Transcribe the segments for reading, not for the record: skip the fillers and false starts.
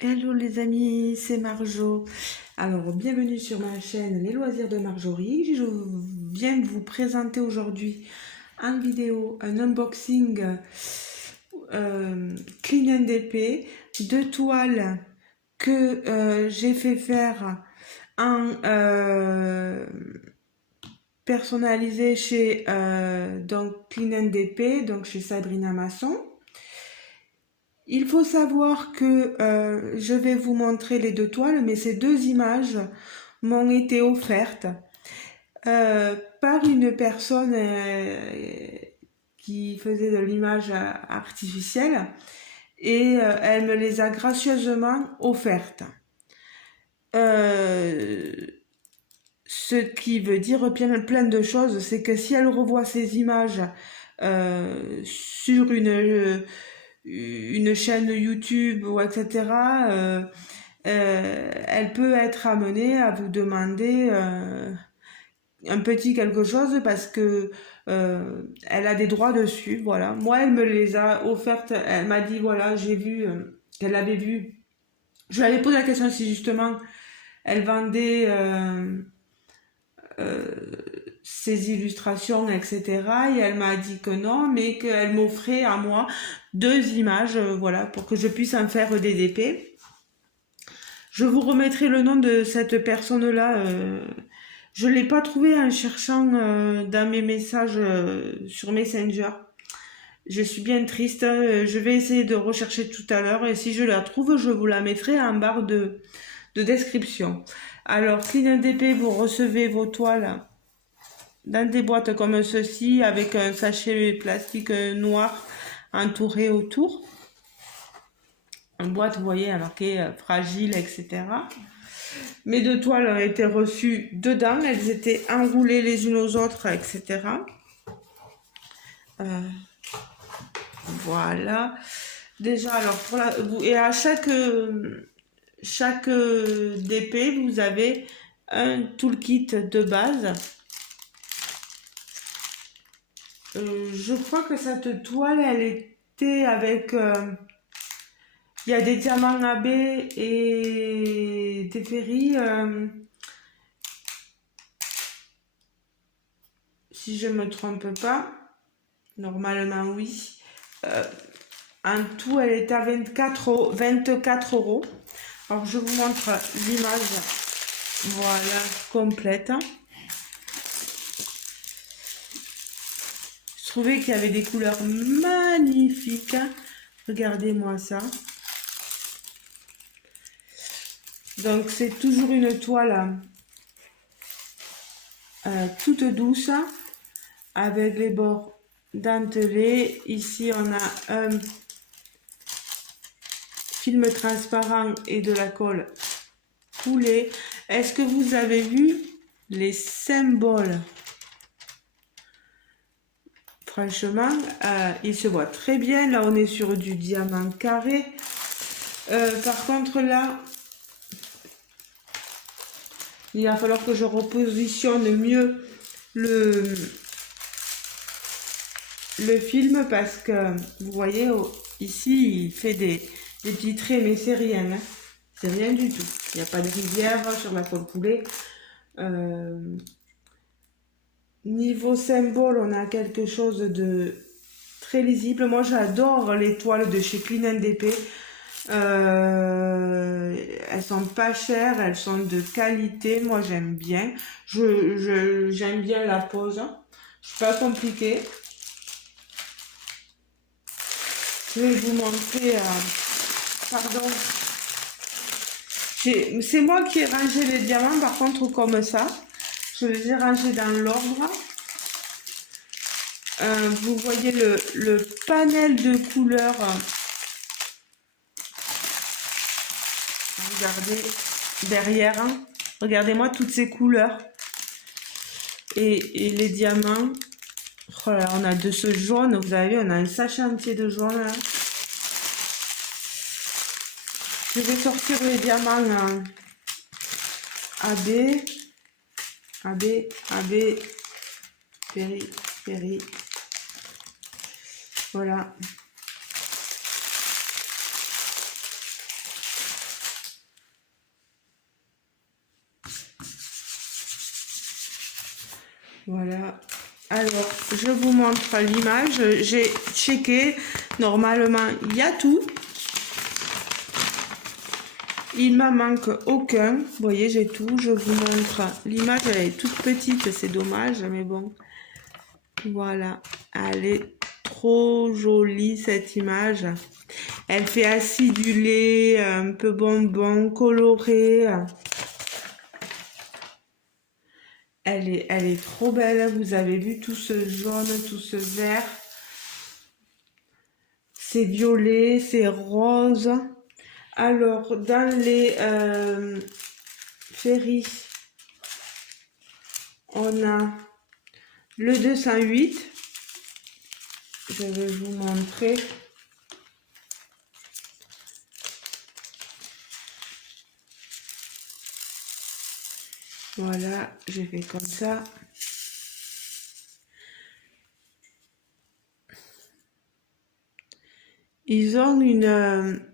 Hello les amis, c'est Marjo. Alors, bienvenue sur ma chaîne Les Loisirs de Marjorie. Je viens de vous présenter aujourd'hui en vidéo un unboxing Clean NDP de toiles que j'ai fait faire en personnalisé chez donc Clean NDP, donc chez Sabrina Masson. Il faut savoir que je vais vous montrer les deux toiles, mais ces deux images m'ont été offertes par une personne qui faisait de l'image artificielle et elle me les a gracieusement offertes. Ce qui veut dire plein de choses, c'est que si elle revoit ces images sur une chaîne YouTube ou etc., elle peut être amenée à vous demander un petit quelque chose parce que elle a des droits dessus. Voilà. Moi, elle me les a offertes. Elle m'a dit voilà, j'ai vu qu'elle avait vu. Je lui avais posé la question si justement elle vendait euh, ses illustrations, etc. Et elle m'a dit que non, mais qu'elle m'offrait à moi deux images, voilà, pour que je puisse en faire des DP. Je vous remettrai le nom de cette personne-là. Je ne l'ai pas trouvé en cherchant dans mes messages sur Messenger. Je suis bien triste. Je vais essayer de rechercher tout à l'heure et si je la trouve, je vous la mettrai en barre de description. Alors, Clean DP, vous recevez vos toiles dans des boîtes comme ceci avec un sachet plastique noir entouré autour. Une boîte, vous voyez, marqué fragile, etc. Mes deux toiles ont été reçues dedans, elles étaient enroulées les unes aux autres, etc. Voilà. Déjà, alors, et à chaque DP, vous avez un toolkit de base. Je crois que cette toile, elle était avec... il y a des diamants AB et des ferries. Si je ne me trompe pas. Normalement, oui. En tout, elle est à 24 €. Alors, je vous montre l'image. Voilà, complète. Je trouvais qu'il y avait des couleurs magnifiques. Regardez-moi ça. Donc, c'est toujours une toile toute douce avec les bords dentelés. Ici, on a un film transparent et de la colle coulée. Est-ce que vous avez vu les symboles? Franchement, il se voit très bien. Là, on est sur du diamant carré. Par contre, là, il va falloir que je repositionne mieux le film parce que, vous voyez, ici, il fait des petits traits, mais c'est rien. Hein. C'est rien du tout. Il n'y a pas de rivière sur la colle coulée. Niveau symbole, on a quelque chose de très lisible. Moi, j'adore les toiles de chez Clean NDP. Elles sont pas chères, elles sont de qualité. Moi, j'aime bien. J'aime bien la pose. C'est pas compliqué. Je vais vous montrer. Pardon. C'est moi qui ai rangé les diamants, par contre, comme ça. Je les ai rangés dans l'ordre. Vous voyez le panel de couleurs. Regardez derrière. Hein. Regardez-moi toutes ces couleurs. Et les diamants. Oh là, on a de ce jaune. Vous avez vu, on a un sachet entier de jaune. Hein. Je vais sortir les diamants AB. AB, AB. Péri. Voilà. Voilà. Alors, je vous montre l'image. J'ai checké. Normalement, il y a tout. Il ne m'en manque aucun. Vous voyez, j'ai tout. Je vous montre. L'image, elle est toute petite. C'est dommage, mais bon. Voilà. Elle est trop jolie, cette image. Elle fait acidulé, un peu bonbon, coloré. Elle est trop belle. Vous avez vu tout ce jaune, tout ce vert. C'est violet, c'est rose. Alors, dans les ferries, on a le 208. Je vais vous montrer. Voilà, je fais comme ça. Ils ont une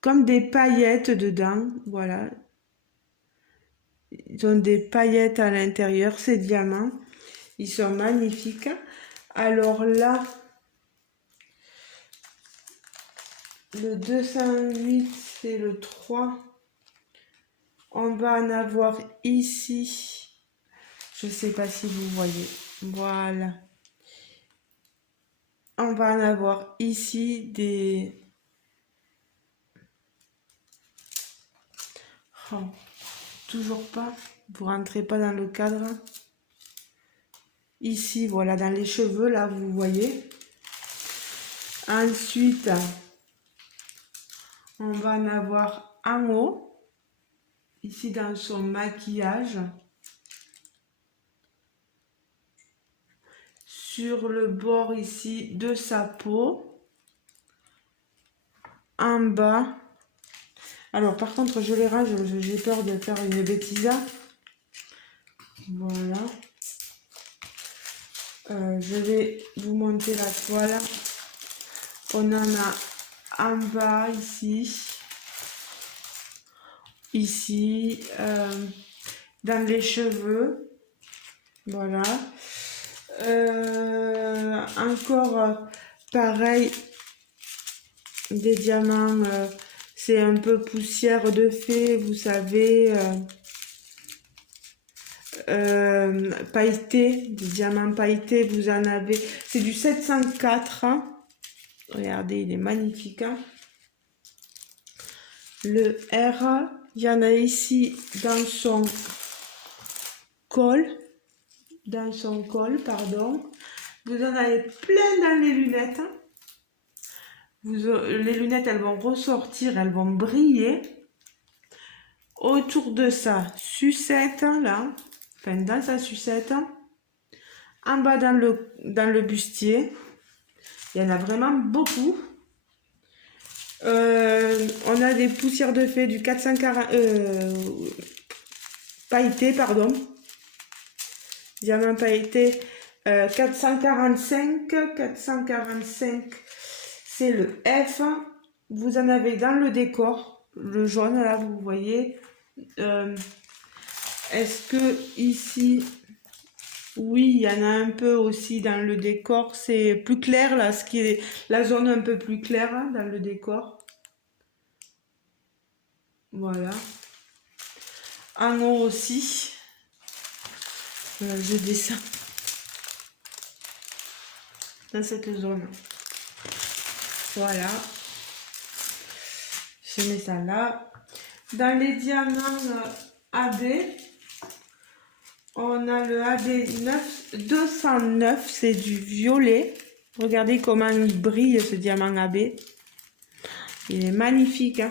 comme des paillettes dedans, voilà. Ils ont des paillettes à l'intérieur, ces diamants. Ils sont magnifiques. Alors là, le 208, c'est le 3. On va en avoir ici. Je ne sais pas si vous voyez. Voilà. On va en avoir ici des... Oh, toujours pas. Vous rentrez pas dans le cadre. Ici, voilà, dans les cheveux, là, vous voyez. Ensuite, on va en avoir en haut. Ici, dans son maquillage. Sur le bord ici de sa peau. En bas. Alors, par contre, je les range, j'ai peur de faire une bêtise. Voilà. Je vais vous monter la toile. On en a en bas ici. Ici. Dans les cheveux. Voilà. Encore pareil. Des diamants. C'est un peu poussière de fée, vous savez. Pailleté, des diamants pailletés, vous en avez, c'est du 704, hein. Regardez, il est magnifique, hein. Le R, il y en a ici dans son col, pardon. Vous en avez plein dans les lunettes, hein. Les lunettes, elles vont ressortir, elles vont briller. Autour de sa sucette, là, enfin dans sa sucette, en bas dans le bustier, il y en a vraiment beaucoup. On a des poussières de fée du 440 pailleté, pardon, diamant pailleté, 445, c'est le F. Vous en avez dans le décor, le jaune là, vous voyez. Est-ce que ici, oui, il y en a un peu aussi dans le décor, c'est plus clair là, ce qui est la zone un peu plus claire, hein, dans le décor. Voilà. En haut aussi, je descends dans cette zone. Voilà. Je mets ça là. Dans les diamants AB, on a le AB 209, c'est du violet. Regardez comment il brille ce diamant AB. Il est magnifique, hein.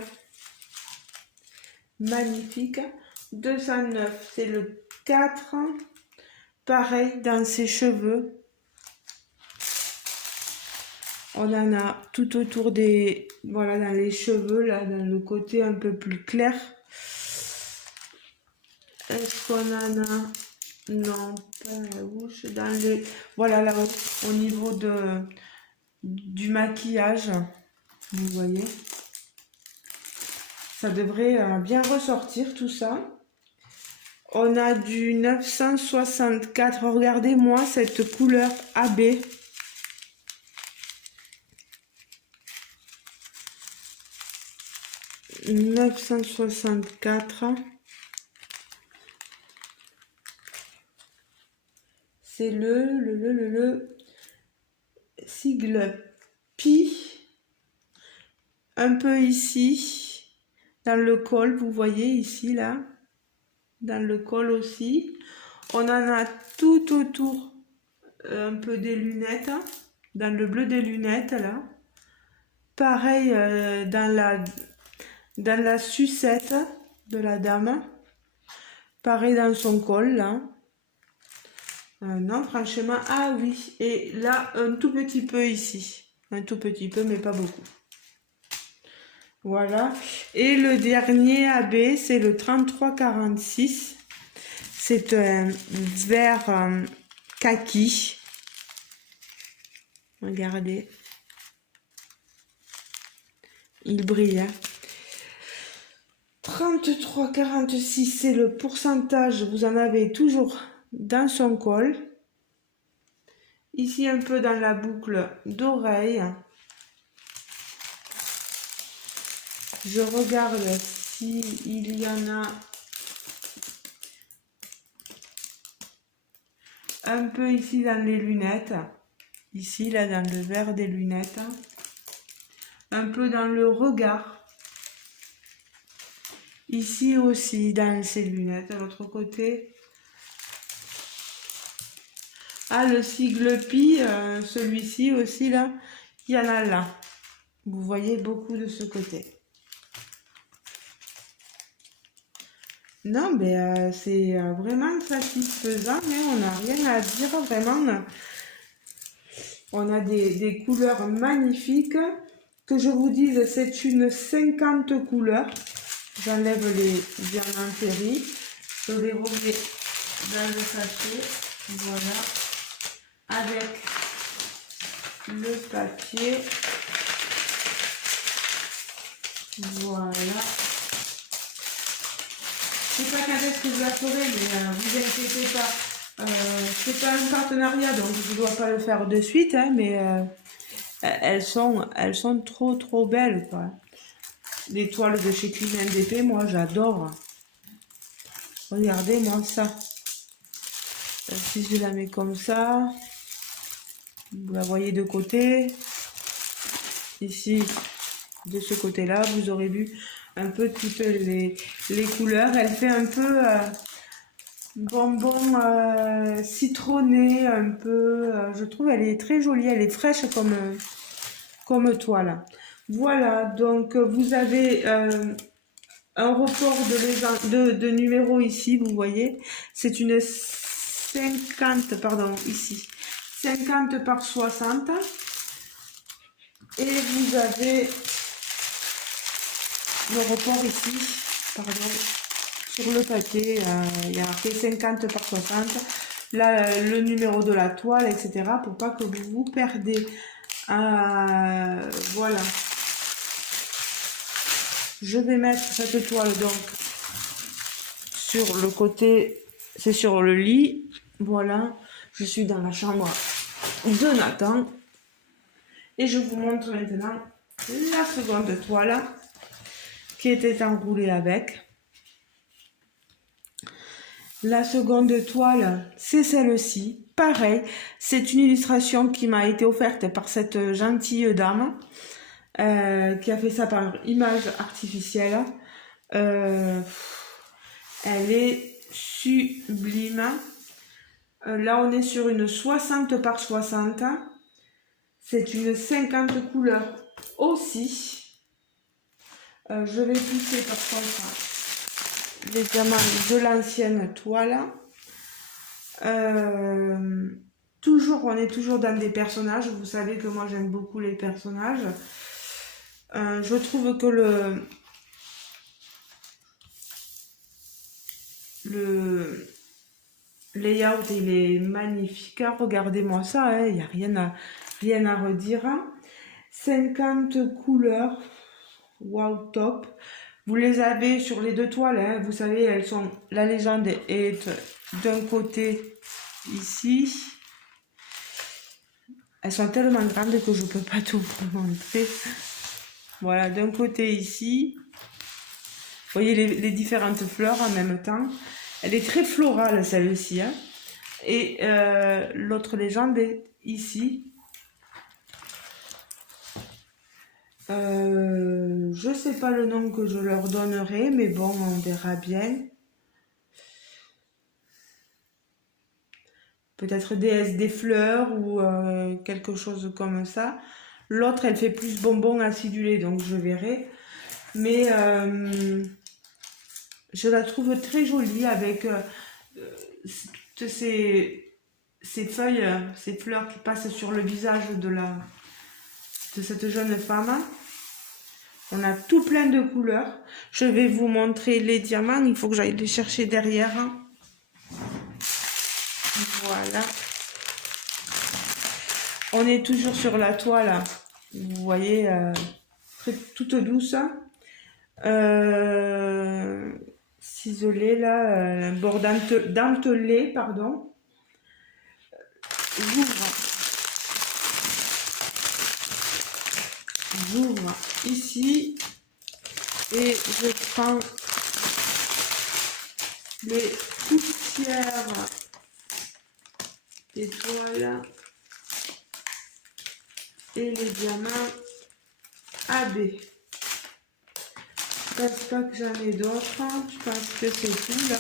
Magnifique. 209, c'est le 4. Pareil dans ses cheveux. On en a tout autour des... Voilà, dans les cheveux, là, dans le côté un peu plus clair. Est-ce qu'on en a... Non, pas la bouche. Dans les... Voilà, là, au niveau du maquillage. Vous voyez. Ça devrait bien ressortir, tout ça. On a du 964. Regardez-moi cette couleur AB. « 964 ». C'est le sigle Pi. Un peu ici, dans le col, vous voyez ici, là. Dans le col aussi. On en a tout autour, un peu des lunettes, dans le bleu des lunettes, là. Pareil dans la sucette de la dame. Pareil dans son col, là. Non, franchement, ah oui. Et là, un tout petit peu ici. Un tout petit peu, mais pas beaucoup. Voilà. Et le dernier AB, c'est le 3346. C'est un vert kaki. Regardez. Il brille. Hein. 33,46, c'est le pourcentage. Vous en avez toujours dans son col. Ici, un peu dans la boucle d'oreille. Je regarde s'il y en a un peu ici dans les lunettes. Ici, là, dans le vert des lunettes. Un peu dans le regard. Ici aussi, dans ces lunettes, de l'autre côté. Ah, le sigle Pi, celui-ci aussi, là, il y en a là. Vous voyez beaucoup de ce côté. Non, mais c'est vraiment satisfaisant, mais on n'a rien à dire, vraiment. On a des couleurs magnifiques. Que je vous dise, c'est une 50 couleurs. J'enlève les diamanteries. Je les remets dans le sachet. Voilà. Avec le papier. Voilà. Je sais pas quand est-ce que je la ferai, mais vous inquiétez pas. C'est pas un partenariat, donc je ne dois pas le faire de suite, hein, mais elles sont trop belles, quoi. Les toiles de chez Climent d'épée, moi j'adore. Regardez-moi ça. Si je la mets comme ça, vous la voyez de côté. Ici, de ce côté-là, vous aurez vu un peu toutes les couleurs. Elle fait un peu bonbon citronné, un peu. Je trouve elle est très jolie, elle est fraîche comme toile. Voilà, donc vous avez un report de numéro ici, vous voyez. C'est une 50, pardon, ici. 50 par 60. Et vous avez le report ici, pardon, sur le papier. Il y a marqué 50 par 60. Là, le numéro de la toile, etc. pour pas que vous vous perdez. Voilà. Je vais mettre cette toile donc sur le côté, c'est sur le lit. Voilà, je suis dans la chambre de Nathan. Et je vous montre maintenant la seconde toile qui était enroulée avec. La seconde toile, c'est celle-ci. Pareil, c'est une illustration qui m'a été offerte par cette gentille dame. Qui a fait ça par image artificielle. Elle est sublime. Là, on est sur une 60 par 60. C'est une 50 couleurs aussi. Je vais pousser par contre les diamants de l'ancienne toile. On est toujours dans des personnages. Vous savez que moi, j'aime beaucoup les personnages. Je trouve que le layout il est magnifique. Regardez-moi ça, il n'y a rien à redire. 50 couleurs, wow, top. Vous les avez sur les deux toiles, hein, vous savez, elles sont, la légende est d'un côté ici. Elles sont tellement grandes que je peux pas tout vous montrer. Voilà, d'un côté ici. Vous voyez les différentes fleurs en même temps. Elle est très florale celle-ci. Hein. Et l'autre légende est ici. Je sais pas le nom que je leur donnerai, mais bon, on verra bien. Peut-être déesse des fleurs ou quelque chose comme ça. L'autre, elle fait plus bonbon acidulé, donc je verrai. Mais je la trouve très jolie avec toutes ces feuilles, ces fleurs qui passent sur le visage de cette jeune femme. On a tout plein de couleurs. Je vais vous montrer les diamants. Il faut que j'aille les chercher derrière. Voilà. On est toujours sur la toile. Vous voyez, toute douce. Ciselée là, bord dentelé, pardon. J'ouvre ici et je prends les poussières des toiles et les diamants AB. Je pense pas que j'en ai d'autres, je pense que c'est tout là.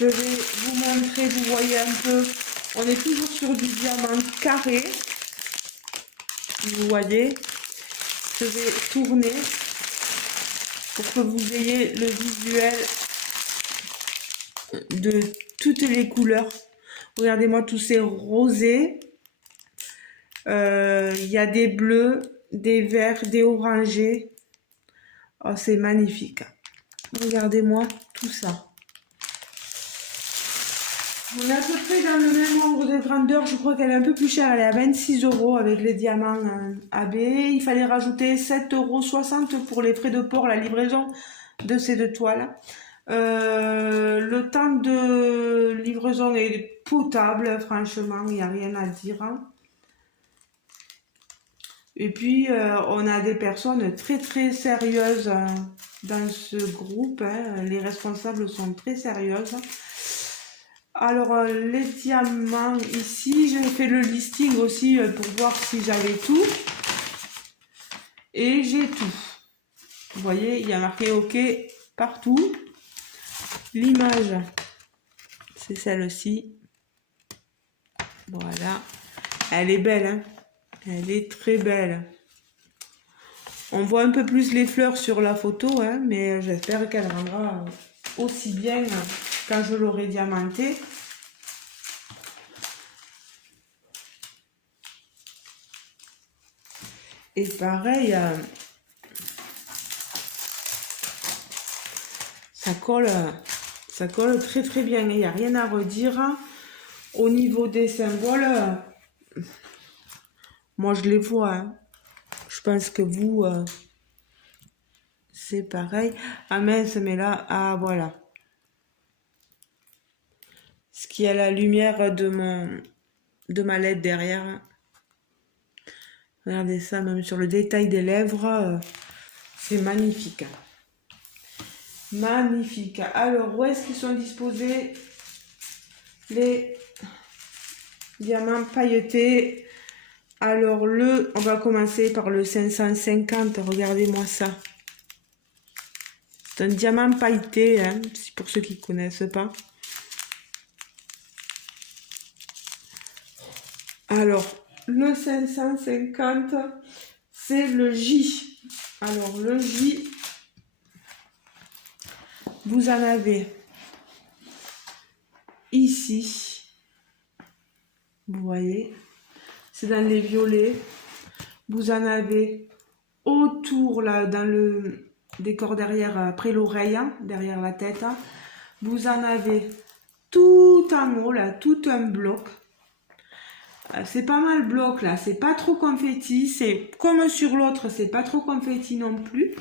Je vais vous montrer, vous voyez un peu, on est toujours sur du diamant carré. Vous voyez, je vais tourner pour que vous ayez le visuel de toutes les couleurs. Regardez-moi tous ces rosés. Il y a des bleus, des verts, des orangés. Oh, c'est magnifique. Regardez-moi tout ça. On est à peu près dans le même ordre de grandeur. Je crois qu'elle est un peu plus chère. Elle est à 26 € avec les diamants AB. Il fallait rajouter 7,60 € pour les frais de port, la livraison de ces deux toiles. Le temps de livraison est potable. Franchement, il n'y a rien à dire. Et puis, on a des personnes très très sérieuses dans ce groupe. Hein. Les responsables sont très sérieuses. Alors, les diamants ici, j'ai fait le listing aussi pour voir si j'avais tout. Et j'ai tout. Vous voyez, il y a marqué OK partout. L'image, c'est celle-ci. Voilà. Elle est belle, hein. Elle est très belle. On voit un peu plus les fleurs sur la photo, hein, mais j'espère qu'elle rendra aussi bien quand je l'aurai diamantée. Et pareil, ça colle très très bien. Il n'y a rien à redire. Au niveau des symboles, moi je les vois. Hein. Je pense que vous, c'est pareil. Ah mince, mais là, ah voilà. Ce qui a la lumière de ma LED derrière. Regardez ça, même sur le détail des lèvres, c'est magnifique. Magnifique. Alors, où est-ce qu'ils sont disposés les diamants pailletés? Alors, on va commencer par le 550. Regardez-moi ça. C'est un diamant pailleté, hein, pour ceux qui ne connaissent pas. Alors, le 550, c'est le J. Alors, le J, vous en avez ici. Vous voyez, c'est dans les violets. Vous en avez autour, là, dans le décor derrière, après l'oreille, hein, derrière la tête. Hein. Vous en avez tout en haut, là, tout un bloc. C'est pas mal bloc là, c'est pas trop confetti, c'est comme sur l'autre, c'est pas trop confetti non plus.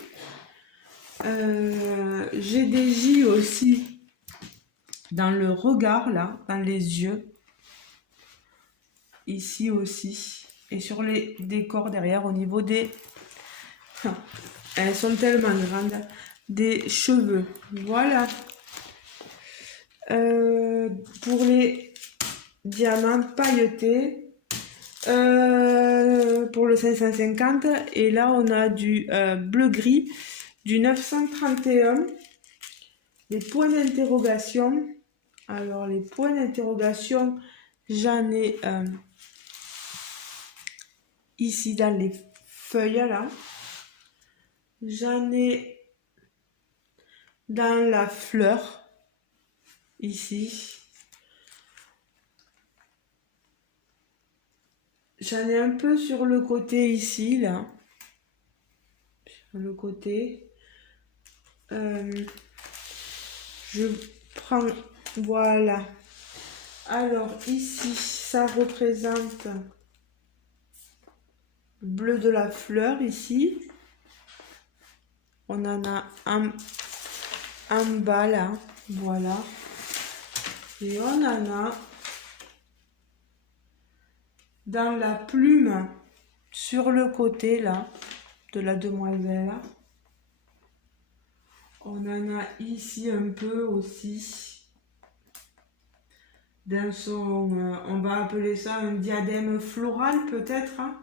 J'ai des J aussi dans le regard, là, dans les yeux. Ici aussi. Et sur les décors derrière, au niveau des... Elles sont tellement grandes. Des cheveux. Voilà. Pour les diamants pailletés, pour le 550. Et là, on a du bleu-gris, du 931. Les points d'interrogation. Alors, les points d'interrogation, j'en ai ici dans les feuilles, là. J'en ai dans la fleur, ici. J'en ai un peu sur le côté ici, là. Sur le côté. Je prends, voilà. Alors ici, ça représente le bleu de la fleur, ici. On en a en bas, là. Voilà. Et on en a dans la plume sur le côté, là, de la demoiselle. On en a ici un peu aussi. Dans son, on va appeler ça un diadème floral peut-être. Hein.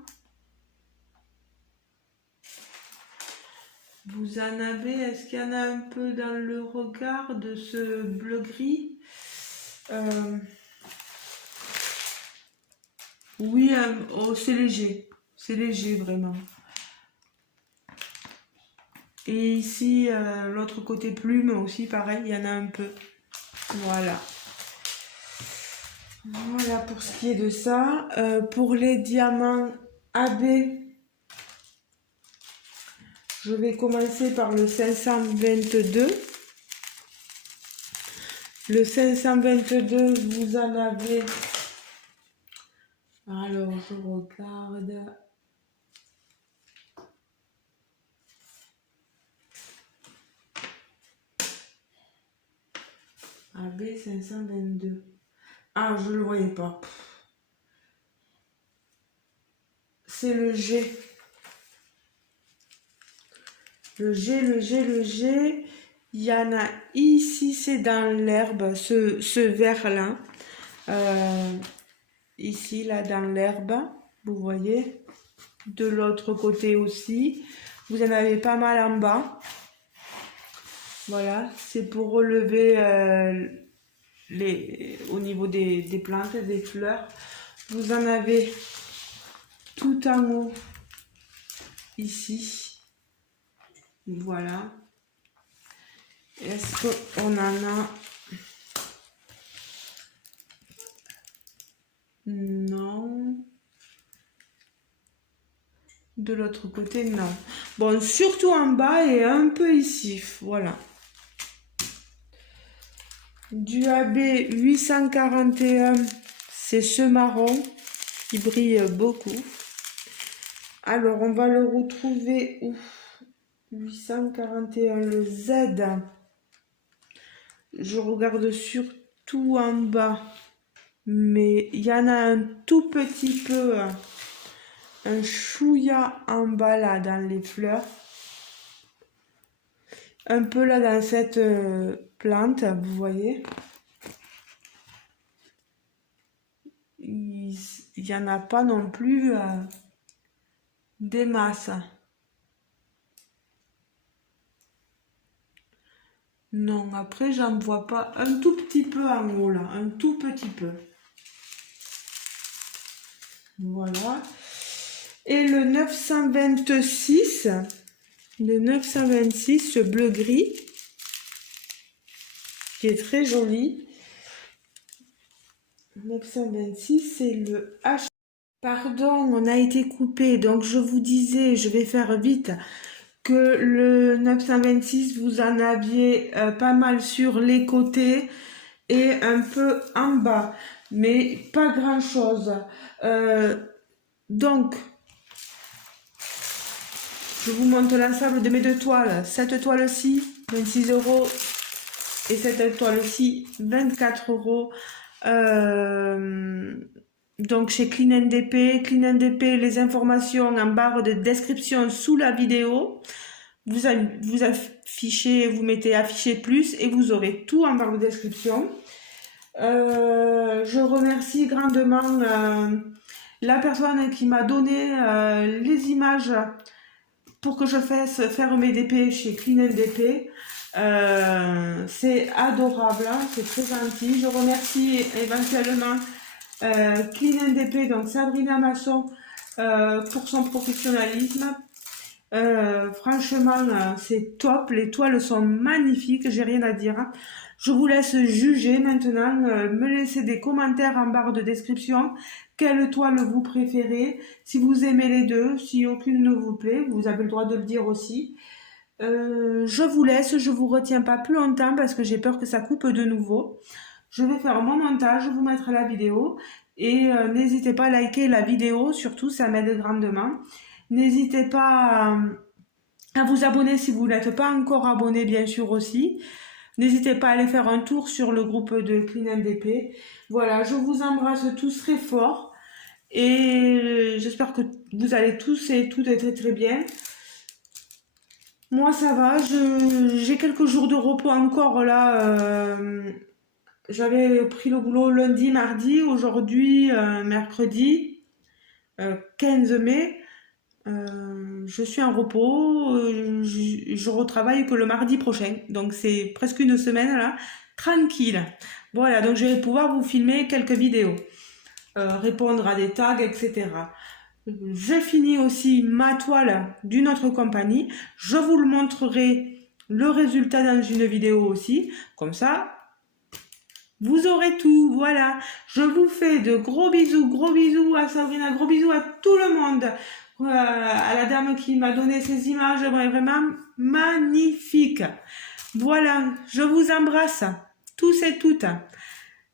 Vous en avez, est-ce qu'il y en a un peu dans le regard de ce bleu-gris? Oui, oh, c'est léger vraiment. Et ici, l'autre côté plume aussi, pareil, il y en a un peu. Voilà. Voilà pour ce qui est de ça. Pour les diamants AB, je vais commencer par le 522. Le 522, vous en avez... Alors, je regarde... AB 522. Ah, je ne le voyais pas. C'est le G. Le G. Il y en a ici, c'est dans l'herbe, ce vert-là. Ici, là, dans l'herbe, vous voyez. De l'autre côté aussi. Vous en avez pas mal en bas. Voilà, c'est pour relever au niveau des plantes, des fleurs. Vous en avez tout en haut, ici. Voilà. Est-ce qu'on en a? Non. De l'autre côté, non. Bon, surtout en bas et un peu ici. Voilà. Du AB 841, c'est ce marron qui brille beaucoup. Alors, on va le retrouver où? 841, le Z. Je regarde surtout en bas, mais il y en a un tout petit peu, un chouïa en bas là dans les fleurs. Un peu là dans cette plante, vous voyez. Il n'y en a pas non plus des masses. Non, après, j'en vois pas. Un tout petit peu en haut, là. Un tout petit peu. Voilà. Et le 926, ce bleu-gris, qui est très joli. 926, c'est le H. Pardon, on a été coupé. Donc, je vous disais, je vais faire vite, que le 926, vous en aviez pas mal sur les côtés et un peu en bas, mais pas grand chose. Donc Je vous montre l'ensemble de mes 2 toiles. Cette toile-ci, 26 €. Et cette toile-ci, 24 €. Donc chez Clean NDP. Clean NDP, les informations en barre de description sous la vidéo. Vous affichez, vous mettez afficher plus et vous aurez tout en barre de description. Je remercie grandement la personne qui m'a donné les images pour que je fasse faire mes DP chez Clean NDP. C'est adorable, hein, c'est très gentil. Je remercie éventuellement Clean NDP, donc Sabrina Masson, pour son professionnalisme. Franchement, c'est top, les toiles sont magnifiques, j'ai rien à dire. Je vous laisse juger maintenant, me laisser des commentaires en barre de description, quelle toile vous préférez, si vous aimez les deux, si aucune ne vous plaît, vous avez le droit de le dire aussi. Je vous laisse, je vous retiens pas plus longtemps parce que j'ai peur que ça coupe de nouveau. Je vais faire mon montage, vous mettre la vidéo et n'hésitez pas à liker la vidéo, surtout ça m'aide grandement. N'hésitez pas à vous abonner si vous n'êtes pas encore abonné, bien sûr aussi. N'hésitez pas à aller faire un tour sur le groupe de Clean NDP. Voilà, je vous embrasse tous très fort et j'espère que vous allez tous et toutes être très bien. Moi ça va, j'ai quelques jours de repos encore là. J'avais pris le boulot lundi, mardi, aujourd'hui mercredi 15 mai. Je suis en repos, je retravaille que le mardi prochain, donc c'est presque une semaine là, tranquille. Voilà, donc je vais pouvoir vous filmer quelques vidéos, répondre à des tags, etc. Je finis aussi ma toile d'une autre compagnie, je vous le montrerai le résultat dans une vidéo aussi, comme ça vous aurez tout. Voilà, je vous fais de gros bisous à Sabrina, gros bisous à tout le monde. À la dame qui m'a donné ces images, vraiment magnifiques. Voilà, je vous embrasse tous et toutes.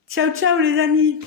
Ciao, ciao les amis.